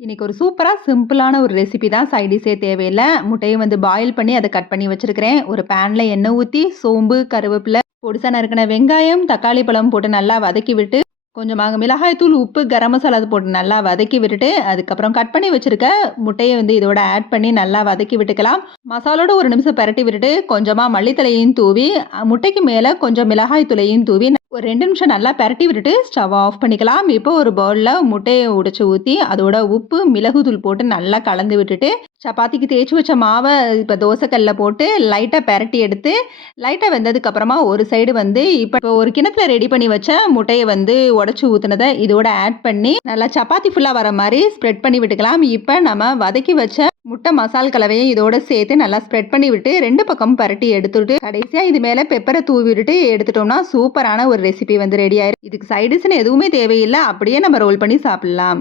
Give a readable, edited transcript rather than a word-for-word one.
இன்னைக்கு ஒரு சூப்பரா சிம்பிளான ஒரு ரெசிபி தான். சைட் டிஷ்ஷே தேவையில்ல. முட்டைய வந்து பாயில் பண்ணி அத கட் பண்ணி வச்சிருக்கிறேன். ஒரு பேன்ல எண்ணெய் ஊத்தி, சோம்பு, கருவேப்பில, பொடிசா நறுக்குன வெங்காயம், தக்காளி பழம் போட்டு நல்லா வதக்கி விட்டு, கொஞ்சமாக மிளகாய் தூள், உப்பு, கரம் மசாலா போட்டு நல்லா வதக்கி விட்டுட்டு, அதுக்கப்புறம் கட் பண்ணி வச்சிருக்க முட்டைய வந்து இதோட ஆட் பண்ணி நல்லா வதக்கி விட்டுக்கலாம். மசாலோட ஒரு நிமிஷம் பெரட்டி விட்டுட்டு, கொஞ்சமா மல்லித்தழையும் தூவி, முட்டைக்கு மேல கொஞ்சம் மிளகாய் தூளையும் தூவி ஒரு 2 நிமிஷம் நல்லா பெரட்டி விட்டுட்டு ஸ்டவ் ஆஃப் பண்ணிக்கலாம். இப்போ ஒரு பவுல்ல முட்டைய உடைச்சு ஊத்தி, அதோட உப்பு, மிளகுத்தூள் போட்டு நல்லா கலந்து விட்டுட்டு, சப்பாத்திக்கு தேய்ச்சு வச்ச மாவ இப்ப தோசைக்கல்ல போட்டு லைட்டா பெரட்டி எடுத்து, லைட்டா வெந்ததுக்கு அப்புறமா ஒரு சைடு வந்து இப்ப ஒரு கிண்ணத்துல ரெடி பண்ணி வச்ச முட்டைய வந்து உடைச்சு ஊத்துனத இதோட ஆட் பண்ணி, நல்லா சப்பாத்தி ஃபுல்லா வர மாரி ஸ்ப்ரெட் பண்ணி விட்டுக்கலாம். இப்ப நம்ம வதக்கி வச்ச முட்டை மசால் கலவையும் இதோட சேர்த்து நல்லா ஸ்ப்ரெட் பண்ணி விட்டு 2 பக்கமும் பரட்டி எடுத்துட்டு கடைசியா இது மேல பெப்பரை தூவி விட்டுட்டு எடுத்துட்டோம்னா சூப்பரான ஒரு ரெசிபி வந்து ரெடி ஆயிரும். இதுக்கு சைடிஷ்னு எதுவுமே தேவையில்லை. அப்படியே நம்ம ரோல் பண்ணி சாப்பிடலாம்.